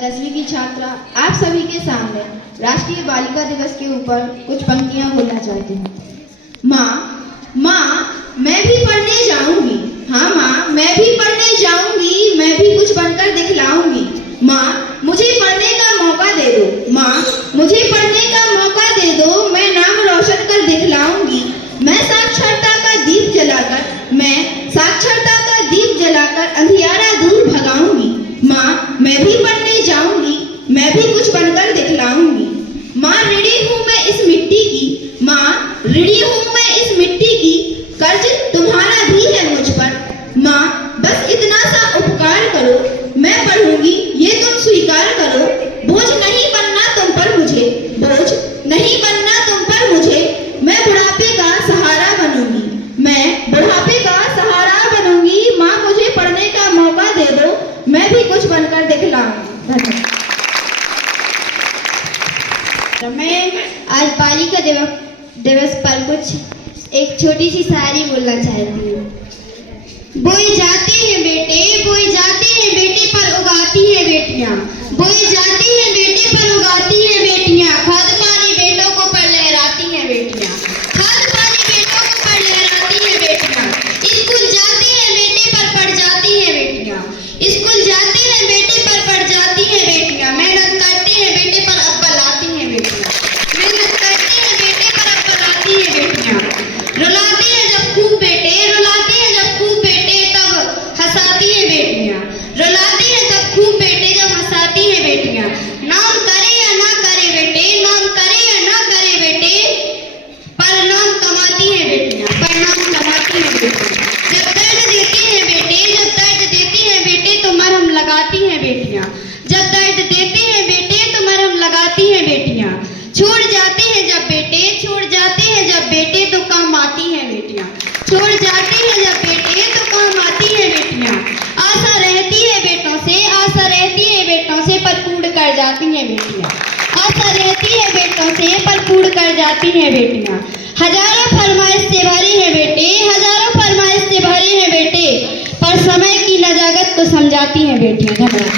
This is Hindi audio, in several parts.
10वीं की छात्रा आप सभी के सामने राष्ट्रीय बालिका दिवस के ऊपर कुछ पंक्तियां बोलना चाहती हूँ। माँ, मैं भी पढ़ने जाऊंगी। हाँ माँ, मैं भी पढ़ने जाऊंगी। मैं भी कुछ बनकर दिखलाऊंगी। माँ, मुझे पढ़ने का मौका दे दो। माँ, मुझे पढ़ने का मौका दे दो। मैं नाम रोशन कर दिखलाऊंगी। मैं साक्षरता का दीप जलाकर अंधियारा दूर भगाऊंगी। माँ, मैं भी पढ़ने जाऊंगी। मैं भी कुछ बनकर दिखलाऊंगी। माँ, ऋणी हूँ मैं इस मिट्टी की। माँ, ऋणी हूँ मैं इस मिट्टी की। कर्ज तुम्हारा भी है मुझ पर। माँ, बस इतना सा उपकार करो। मैं पढ़ूंगी ये तुम स्वीकार करो। बोझ नहीं बनना तुम पर मुझे। बोझ नहीं बनना तुम पर मुझे। मैं बुढ़ापे का सहारा बनूंगी। मैं बुढ़ापे का सहारा बनूंगी। माँ, मुझे पढ़ने का मौका दे दो। मैं भी कुछ बनकर दिखलाऊंगी। मैं आज बालिका दिवस पर कुछ एक छोटी सी शायरी बोलना चाहती हूँ। बोए जाते हैं बेटे पर उगाती है बेटियाँ। बोए जाती हैं बेटे पर उगाती है बेटियाँ। खाद पानी बेटों को पर लहराती हैं बेटियाँ। खाद पानी बेटों को पर लहराती हैं बेटियाँ। स्कूल जाते हैं बेटे पर पढ़ जाती हैं बेटियाँ। स्कूल जाते हैं बेटे पर पढ़ जाती हैं बेटियाँ। मेहनत करते हैं बेटे पर अब्बा लाती हैं बेटियाँ। मेहनत करते हैं बेटे पर अब्बा लाती हैं बेटियाँ। रुलाते हैं जब खूब बेटे, रुलाते हैं जब खूब बेटे, तब हंसाती हैं बेटियाँ। रुलाते हैं तब खूब बेटे, जब हंसाती हैं बेटियाँ। नाम करे या ना करे बेटे, नाम करे या ना करे बेटे, पर नाम कमाती हैं बेटियाँ। पर नाम कमाती हैं बेटियाँ। जब दर्द देती हैं बेटे, जब दर्द देती हैं बेटे, तो मरहम लगाती हैं बेटियाँ। जब दर्द देते हैं बेटे, तो मरहम लगाती हैं बेटियाँ। छोड़ जाते हैं जब बेटे, छोड़ जाते हैं जब बेटे, तो काम आती हैं बेटियाँ। छोड़ जाते हैं जब बेटे, तो काम आती हैं बेटियाँ। आशा रहती है बेटों से, आशा रहती है बेटों से, पर पूर्ण कर जाती हैं बेटियाँ। आशा रहती है बेटों से, पर पूर्ण कर जाती हैं बेटियाँ। हजारों फरमाइश से भरे हैं बेटे, हजारों फरमाइश से भरे हैं बेटे, पर समय की नजाकत को समझाती हैं बेटियाँ। धन्यवाद।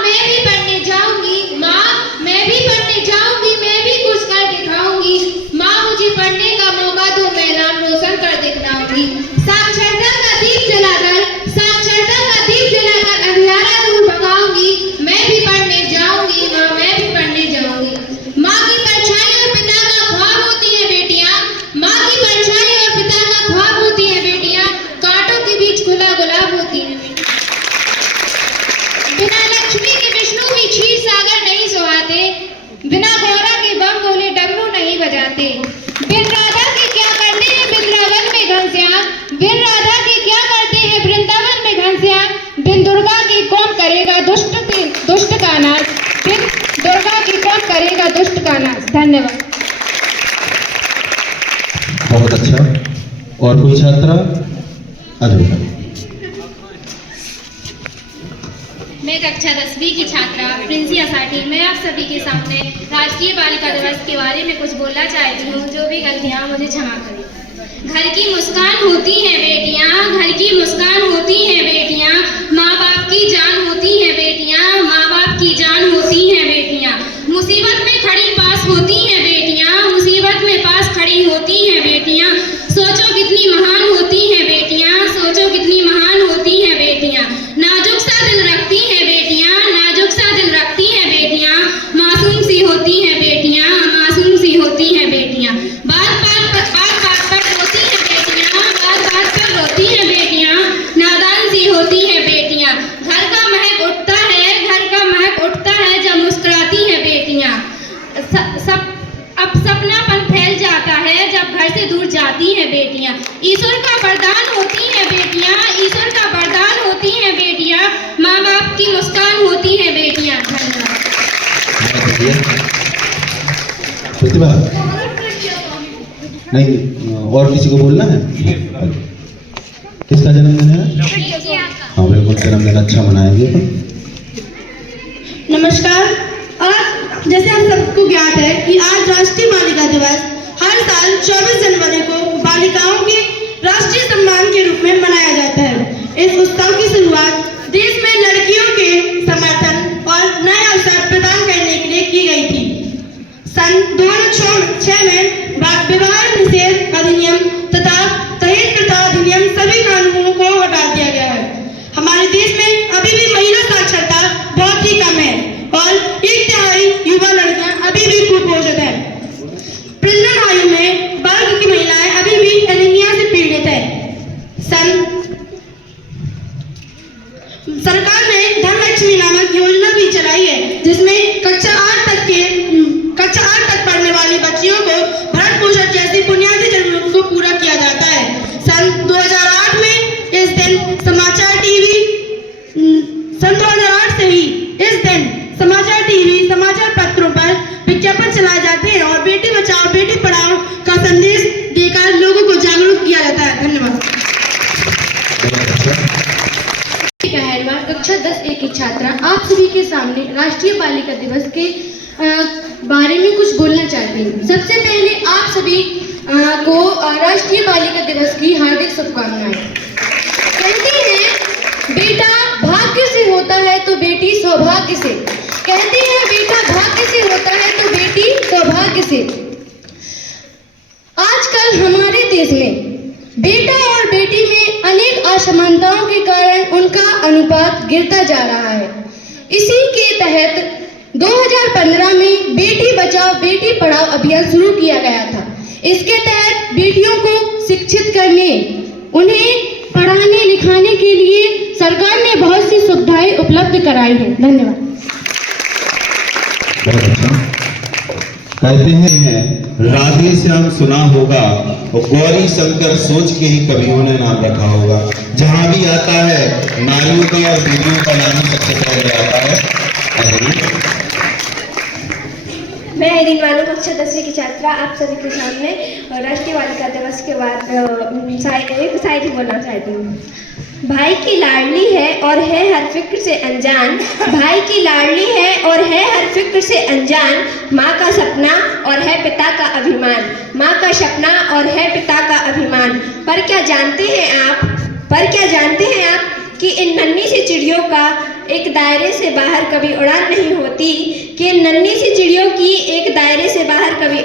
मैं भी पढ़ने जाऊंगी। माँ, मैं भी पढ़ने जाऊंगी। मैं भी कुछ कर दिखाऊंगी। माँ, मुझे पढ़ने का मौका दो। मैं नाम रोशन कर दिखलाऊंगी। साक्षरता का दीप जलाकर, साक्षरता का दीप जलाकर अंधियारा दूर भगाऊंगी। मैं भी पढ़ने जाऊंगी। माँ, मैं भी पढ़ने जाऊंगी। माँ की परछाई और पिता का ख्वाब होती है बेटियाँ। माँ की परछाई और पिता का ख्वाब होती है बेटियाँ। कांटों के बीच खुला गुलाब होती है। बिना लक्ष्मी के विष्णु भी क्षीर सागर नहीं सुहाते। बिना गौरा के बम बोले डमरू नहीं बजाते। बिन राधा के क्या करते हैं वृंदावन में घनश्याम। बिन राधा के क्या करते हैं वृंदावन में घनश्याम। बिन दुर्गा के कौन करेगा दुष्ट का नाश। बिन दुर्गा के कौन करेगा दुष्ट का नाश। धन्यवाद। बहुत अच्छा। और कोई छात्रा? अजय। मैं कक्षा 10वीं की छात्रा प्रिंसी असाठी। मैं आप सभी के सामने राष्ट्रीय बालिका दिवस के बारे में कुछ बोलना चाहती हूँ। जो भी गलतियाँ मुझे क्षमा करें। घर की मुस्कान होती हैं बेटियाँ, घर की मुस्कान होती हैं बेटियाँ। माँ बाप की जान होती हैं बेटियाँ, माँ बाप की जान होती हैं बेटियाँ। मुसीबत में खड़ी पास होती हैं बेटियाँ, मुसीबत में पास खड़ी होती हैं बेटियाँ। सोचो कितनी महान होती हैं बेटियाँ, सोचो कितनी महान होती हैं बेटियाँ। नाजुक सा दिल रखती हैं बेटियाँ, नाजुक सा दिल रखती हैं बेटियाँ। मासूम सी होती हैं बेटियाँ, मासूम सी होती हैं बेटियाँ। बात बात पर रोती हैं बेटियाँ, बात बात पर रोती हैं बेटियाँ। नादान सी होती हैं बेटियाँ। घर का महक उठता है, घर का महक उठता है जब मुस्कुराती हैं बेटियाँ। अब सपनापन फैल जाता है जब घर से दूर जाती हैं बेटियाँ। ईश्वर का वरदान होती हैं बेटियाँ, ईश्वर का वरदान होती हैं बेटियाँ। माँ बाप की मुस्कान होती हैं बेटियाँ। धन्यवाद। प्रतिभा नहीं, और किसी को बोलना है? किसका जन्मदिन है? हाँ बिल्कुल, जन्मदिन अच्छा मनाएंगे अपन। नमस्कार। आज जैसे हम सबको ज्ञात है कि आज राष्ट्रीय बालिका दिवस हर साल 24 जनवरी को बालिकाओं के राष्ट्रीय सम्मान के रूप में मनाया जाता है। इस उत्सव की शुरुआत देश में लड़कियों के समर्थन और नए अवसर प्रदान करने के लिए की गई थी। सन 2006 में विवाह निषेध अधिनियम तथा दहेज प्रथा अधिनियम सभी कानूनों को हटा दिया गया है। हमारे देश में अभी भी महिला साक्षरता बहुत ही कम है और 1/3 युवा लड़कियां अभी भी कुपोषित है। प्रजनन आयु में वर्ग की महिलाएं अभी भी एनीमिया से पीड़ित है। सरकार ने धनलक्ष्मी नामक योजना भी चलाई है, जिसमें कक्षा 8 तक पढ़ने वाली बच्चियों को भरण पोषण जैसी बुनियादी जरूरतों को पूरा किया जाता है। सन 2008 में इस दिन समाचार टीवी समाचार पत्रों पर विज्ञापन चलाए जाते हैं और बेटी बचाओ बेटी पढ़ाओ का संदेश देकर लोगों को जागरूक किया जाता है। धन्यवाद। कक्षा 10A की छात्रा आप सभी के सामने राष्ट्रीय बालिका दिवस के बारे में कुछ बोलना चाहती हूँ। सबसे पहले आप सभी को राष्ट्रीय बालिका दिवस की हार्दिक शुभकामनाएं। कहती हैं बेटा भाग्य से होता है तो बेटी सौभाग्य से। कहते हैं बेटा भाग्य से होता है तो बेटी सौभाग्य से। आजकल हमारे देश में बेटा और बेटी में अनेक असमानताओं के कारण उनका अनुपात गिरता जा रहा है। इसी के तहत 2015 में बेटी बचाओ बेटी पढ़ाओ अभियान शुरू किया गया था। इसके तहत बेटियों को शिक्षित करने, उन्हें पढ़ाने लिखाने के लिए सरकार ने बहुत सी सुविधाएं उपलब्ध कराई हैं। धन्यवाद। बहुत अच्छा। कहते हैं राधे श्याम सुना होगा और गौरी शंकर सोच के ही कवियों ने नाम रखा होगा। जहां भी आता है नारियों का और बेटियों का नाम सबसे पहले आता है। मैं आइरीन बानो कक्षा 10वीं की छात्रा आप सभी के सामने राष्ट्रीय बालिका दिवस के बाद शायरी बोलना चाहती हूँ। भाई की लाडली है और है हर फिक्र से अनजान, भाई की लाडली है और है हर फिक्र से अनजान, माँ का सपना और है पिता का अभिमान, माँ का सपना और है पिता का अभिमान। पर क्या जानते हैं आप कि इन नन्ही सी चिड़ियों का एक दायरे से बाहर कभी उड़ान नहीं होती, कि नन्ही सी चिड़ियों की एक दायरे से बाहर कभी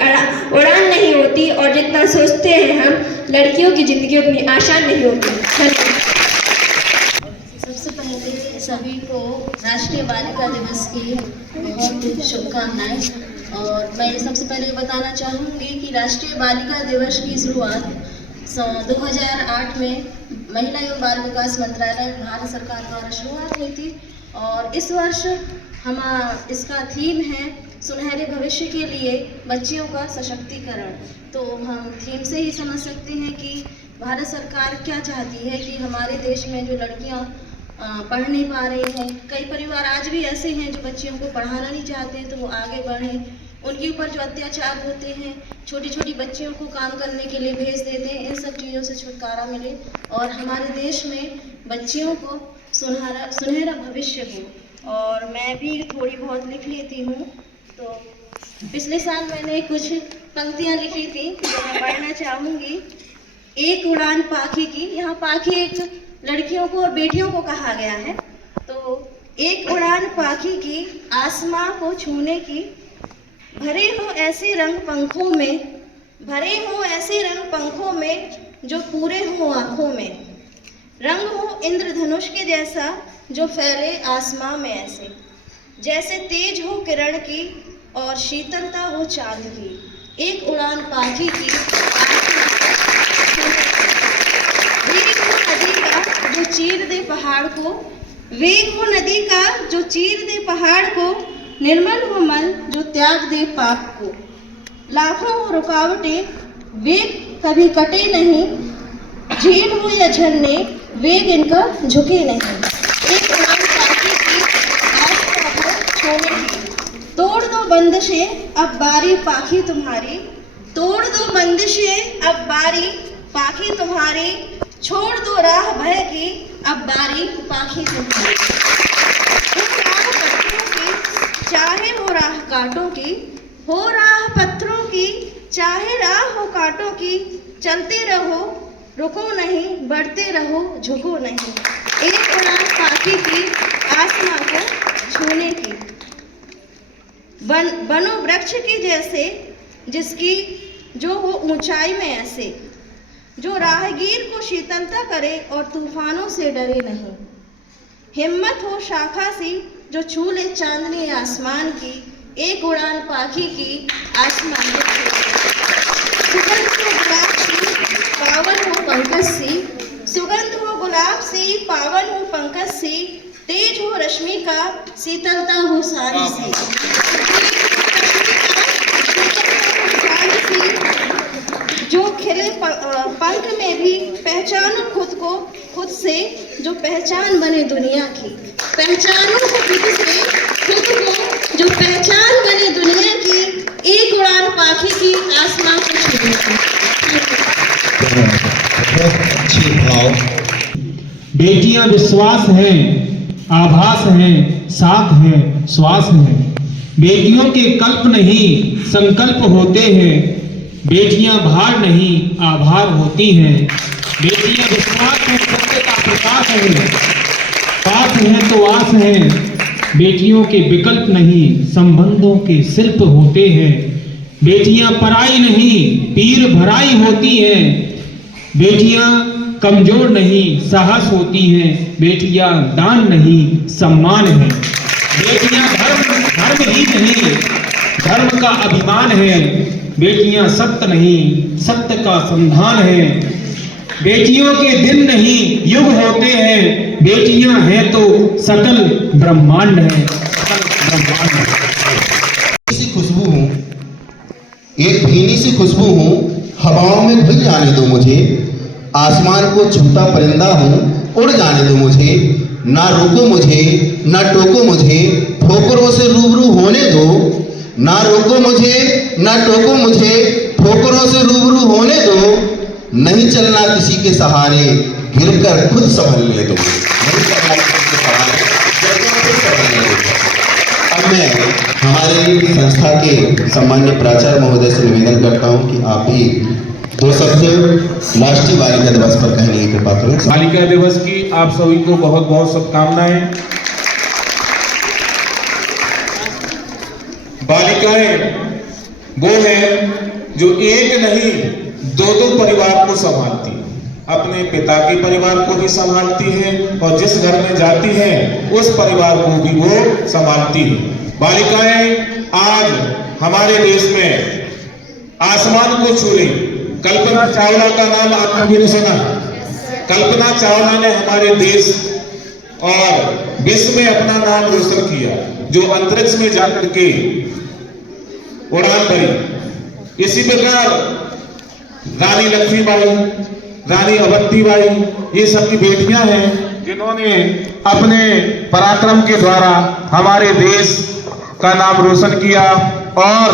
उड़ान नहीं होती, और जितना सोचते हैं हम लड़कियों की जिंदगी उतनी आसान नहीं होती। सबसे पहले सभी को राष्ट्रीय बालिका दिवस की बहुत शुभकामनाएं। और मैं सबसे पहले बताना चाहूँगी कि राष्ट्रीय बालिका दिवस की शुरुआत 2008 में महिला एवं बाल विकास मंत्रालय भारत सरकार द्वारा शुरुआत हुई थी। और इस वर्ष इसका थीम है सुनहरे भविष्य के लिए बच्चियों का सशक्तिकरण। तो हम थीम से ही समझ सकते हैं कि भारत सरकार क्या चाहती है कि हमारे देश में जो लड़कियां पढ़ नहीं पा रही हैं, कई परिवार आज भी ऐसे हैं जो बच्चियों को पढ़ाना नहीं चाहते हैं तो वो आगे बढ़ें, उनके ऊपर जो अत्याचार होते हैं, छोटी छोटी बच्चियों को काम करने के लिए भेज देते हैं, इन सब चीज़ों से छुटकारा मिले और हमारे देश में बच्चियों को सुनहरा भविष्य हो। और मैं भी थोड़ी बहुत लिख लेती हूँ। तो पिछले साल मैंने कुछ पंक्तियाँ लिखी थी जो मैं पढ़ना चाहूँगी। एक उड़ान पाखी की, यहाँ पाखी एक लड़कियों को और बेटियों को कहा गया है। तो एक उड़ान पाखी की आसमां को छूने की, भरे हो ऐसे रंग पंखों में जो पूरे हो आँखों में, रंग हो इंद्रधनुष के जैसा जो फैले आसमां में ऐसे, जैसे तेज हो किरण की और शीतलता हो चांद की। एक उड़ान पाखी की वेग हो नदी का जो चीर दे पहाड़ को, वेग हो नदी का जो चीर दे पहाड़ को, निर्मल हो मन जो त्याग दे पाप को। लाखों हो रुकावटें वेग कभी कटे नहीं, झील हो या झरने वेग इनका झुके नहीं। एक उड़ान पाखी की आस्था को छोड़े की, तोड़ दो बंदिशें अब बारी पाखी तुम्हारी, तोड़ दो बंदिशें अब बारी पाखी तुम्हारी, छोड़ दो राह भय की अब बारी पाखी तुम्हारी। चाहे हो राह कांटों की, हो राह पत्थरों की, चाहे राह हो कांटों की, चलते रहो रुको नहीं, बढ़ते रहो, झुको नहीं। एक उड़ान पाखी की, आसमां को छूने की। बनो वृक्ष की जैसे, जिसकी जो हो ऊंचाई में ऐसे, जो राहगीर को शीतलता करे और तूफानों से डरे नहीं। हिम्मत हो शाखा सी, जो छू ले चांदनी आसमान की। एक उड़ान पाखी की, आसमान में सुगंध हो गुलाब सी, पावन हो पंकज सी। सुगंध हो गुलाब सी, पावन हो पंकज सी। तेज हो रश्मि का, शीतलता हो सारी सी। जो खिले पंख में भी पहचानो खुद को, खुद से, जो पहचान बने दुनिया की। पहचानो खुद से, खुद को, जो पहचान बने दुनिया की। एक उड़ान पाखी की, आसमां को छूने की। अच्छे भाव। बेटियां विश्वास हैं, आभास हैं, साथ हैं, श्वास हैं। बेटियों के कल्प नहीं, संकल्प होते हैं। बेटियां भार नहीं, आभार होती हैं। बेटियां विश्वास हैं, सत्य का प्रकाश है। पास हैं तो आस है। बेटियों के विकल्प नहीं, संबंधों के शिल्प होते हैं। बेटियां पराई नहीं, पीर भराई होती हैं। बेटियां कमजोर नहीं, साहस होती हैं। बेटियां दान नहीं, सम्मान है। बेटियां धर्म ही नहीं, धर्म का अभिमान है। बेटियां सत्य नहीं, सत्य का संधान है। बेटियों के दिन नहीं, युग होते हैं। बेटियां हैं तो सकल ब्रह्मांड है, सकल ब्रह्मांड है। सी खुशबू हूँ, एक भीनी सी खुशबू हूँ, हवाओं में घुल जाने दो मुझे। आसमान को छूता परिंदा हूँ, उड़ जाने दो मुझे। ना रोको मुझे, ना टोको मुझे, ठोकरों से रूबरू होने दो। ना रोको मुझे, ना टोको मुझे, ठोकरों से रूबरू होने दो। नहीं चलना किसी के सहारे, गिरकर खुद संभलने दो। नहीं चलना किसी के सहारे, गिरकर खुद संभलने दो। अब मैं हमारे संस्था के सम्मान्य प्राचार्य महोदय से निवेदन करता हूं कि आप भी दो शब्द राष्ट्रीय बालिका दिवस पर कहने की कृपा करें। बालिका दिवस की आप सभी को बहुत बहुत शुभकामनाएं। बालिकाएं वो हैं जो एक नहीं दो परिवार को संभालती हैं। अपने पिता के परिवार को भी संभालती हैं और जिस घर में जाती हैं उस परिवार को भी वो संभालती हैं। बालिकाएं आज हमारे देश में आसमान को छू रही। कल्पना चावला का नाम आप कभी नहीं सुना? कल्पना चावला ने हमारे देश और विश्व में अपना नाम रोशन किया, जो अंतरिक्ष में जाकर के उड़ान भरी। इसी प्रकार रानी लक्ष्मीबाई, रानी अवंतीबाई, ये सब की बेटियां हैं जिन्होंने अपने पराक्रम के द्वारा हमारे देश का नाम रोशन किया। और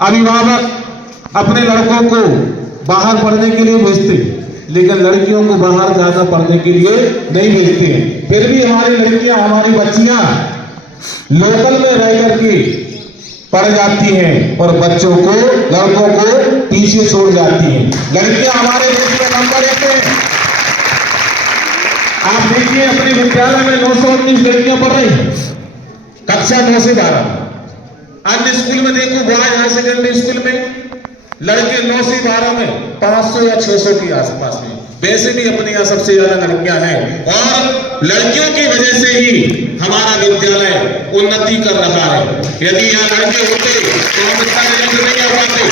अभिभावक अपने लड़कों को बाहर पढ़ने के लिए भेजते, लेकिन लड़कियों को बाहर ज्यादा पढ़ने के लिए नहीं भेजते हैं। फिर भी हमारी लड़कियां, हमारी बच्चियां लोकल में रह करके पढ़ जाती हैं और बच्चों को, लड़कों को पीछे छोड़ जाती हैं। लड़कियां हमारे देश में नंबर 1 हैं। आप देखिए अपने विद्यालय में 919 लड़कियां पढ़ रही हैं, कक्षा 9 से 12। अन्य स्कूल में देखो, बॉयज हायर सेकेंडरी स्कूल में लड़के 9 से 12 में 500 या 600 के आसपास में। वैसे भी अपने यहाँ सबसे ज्यादा लड़कियां हैं और लड़कियों की वजह से ही हमारा विद्यालय उन्नति कर रहा है। यदि यहाँ लड़के होते तो हम इतना रिजल्ट नहीं आ पाते।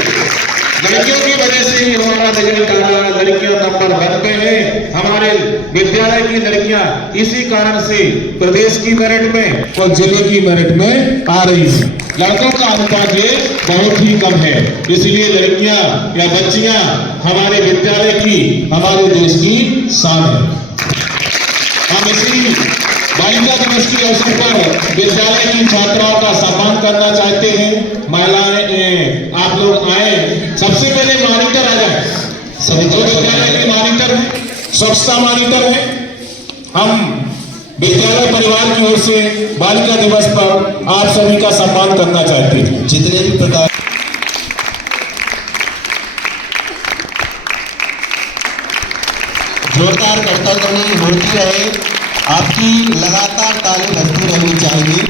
लड़कियों की वजह से ही हमारा रिजल्ट आ रहा है। लड़कियां नंबर 1 पे हैं। हमारे विद्यालय की लड़कियां इसी कारण से प्रदेश की मेरिट में और जिले की मेरिट में आ रही हैं। लड़कों का अनुपात ये बहुत ही कम है। इसलिए लड़कियां या बच्चियां हमारे विद्यालय की, हमारे देश की शान है। हम इसी बालिका दिवस के अवसर पर विद्यालय की छात्राओं का सम्मान करना चाहते हैं। महिलाएं आप लोग आए, सबसे पहले मॉनिटर आ जाए। सभी जो विद्यालय के मॉनिटर हैं, स्वच्छता मॉनिटर है, हम विद्यालय परिवार की ओर से बालिका दिवस पर आप सभी का सम्मान करना चाहते हैं। जितने भी प्रकार जोरदार कट्टाकर्णी होती रहे, आपकी लगातार ताली बजती रहनी चाहिए।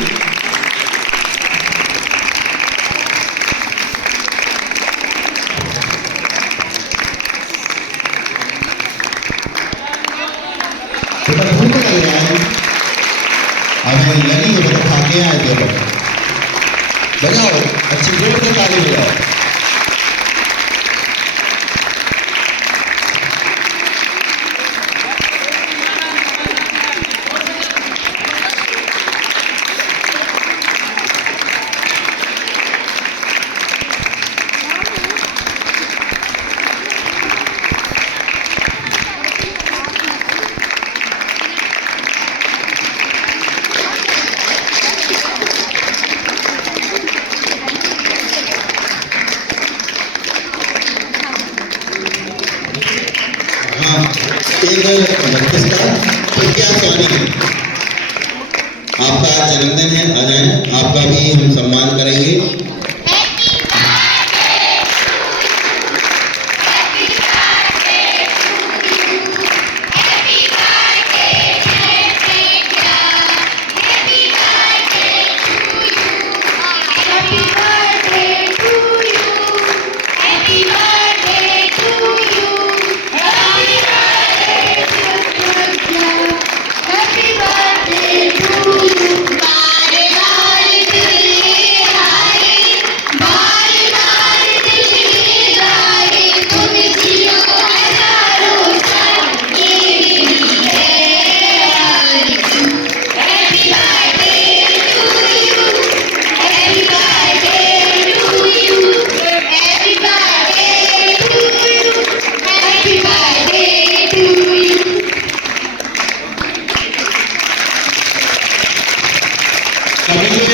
भूख लग रहा है, हमें लगी है, खा के आए थे। बजाओ, अच्छी जोर से ताली बजाओ। एक 32 का प्रज्ञा स्वामी, आपका जन्मदिन है, आ जाए, आपका भी हम सम्मान करेंगे।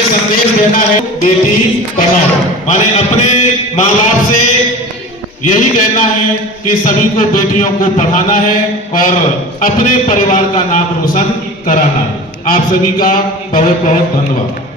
संदेश देना है, बेटी पढ़ाओ, माने अपने माँ बाप से यही कहना है कि सभी को बेटियों को पढ़ाना है और अपने परिवार का नाम रोशन कराना है। आप सभी का बहुत बहुत धन्यवाद।